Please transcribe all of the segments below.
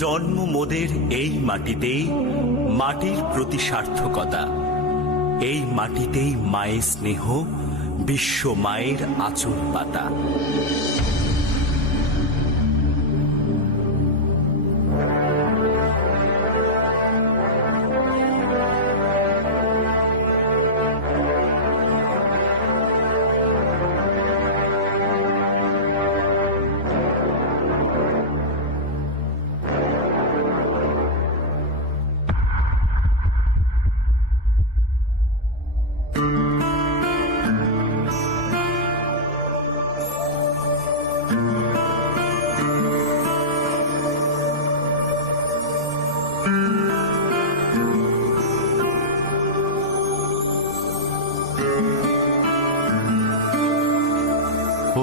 জন্ম মোদের এই মাটিতেই, মাটির প্রতি সার্থকতা। এই মাটিতেই মায়ের স্নেহ, বিশ্ব মায়ের আঁচল পাতা।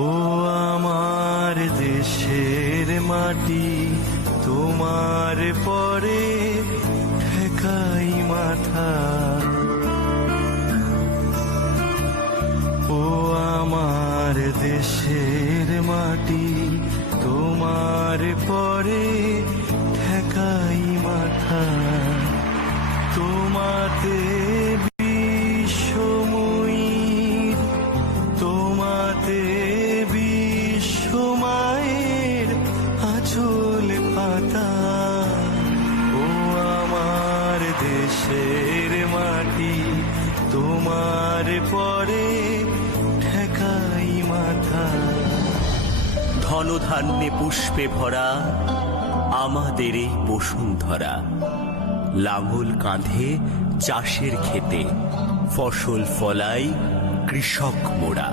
ও আমার দেশের মাটি, তোমার পরে ঠেকাই মাথা। ও আমার দেশের মাটি, তোমার পরে ঠেকাই মাথা। তোমাতে বিশ্বময়ীর, তোমাতে বিশ্ব মায়ের আঁচল পাতা। ও আমার দেশের মাটি, তোমার পরে ঠেকাই মাথা। ধনধান্যে পুষ্পে ভরা আমাদের এই বসুন্ধরা। লাঙল কাঁধে চাষের খেতে, ফসল ফলাই কৃষক মোরা।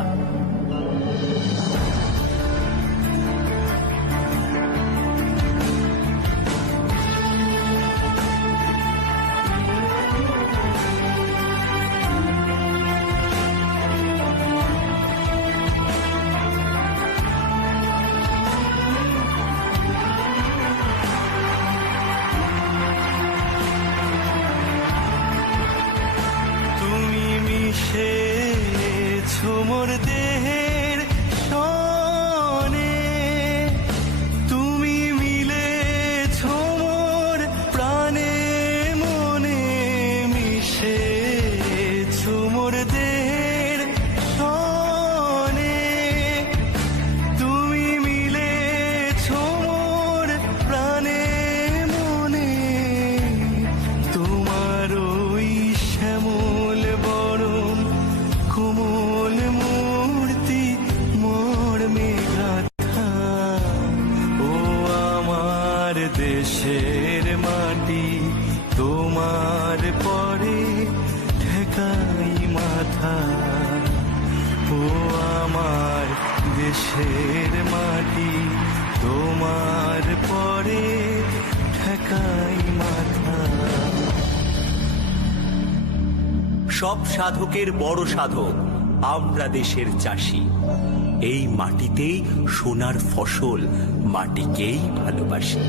মিশেছো মোর দেহের সনে, তুমি মিলেছো মোর প্রাণে মনে। মিশেছো মোর দেহের সনে, তুমি মিলেছো মোর প্রাণে মনে। তোমার ওই শ্যামল বরণ, কোমল মূর্তি মর্মে গাথা। ও আমার দেশের মাটি, তোমার পরে ঠেকাই মাথা। ও আমার দেশের মাটি, তোমার পরে ঠেকাই মাথা। সব সাধকের বড় সাধক আমরা দেশের চাষি। এই মাটিতেই সোনার ফসল, মাটিকেই ভালোবাসি।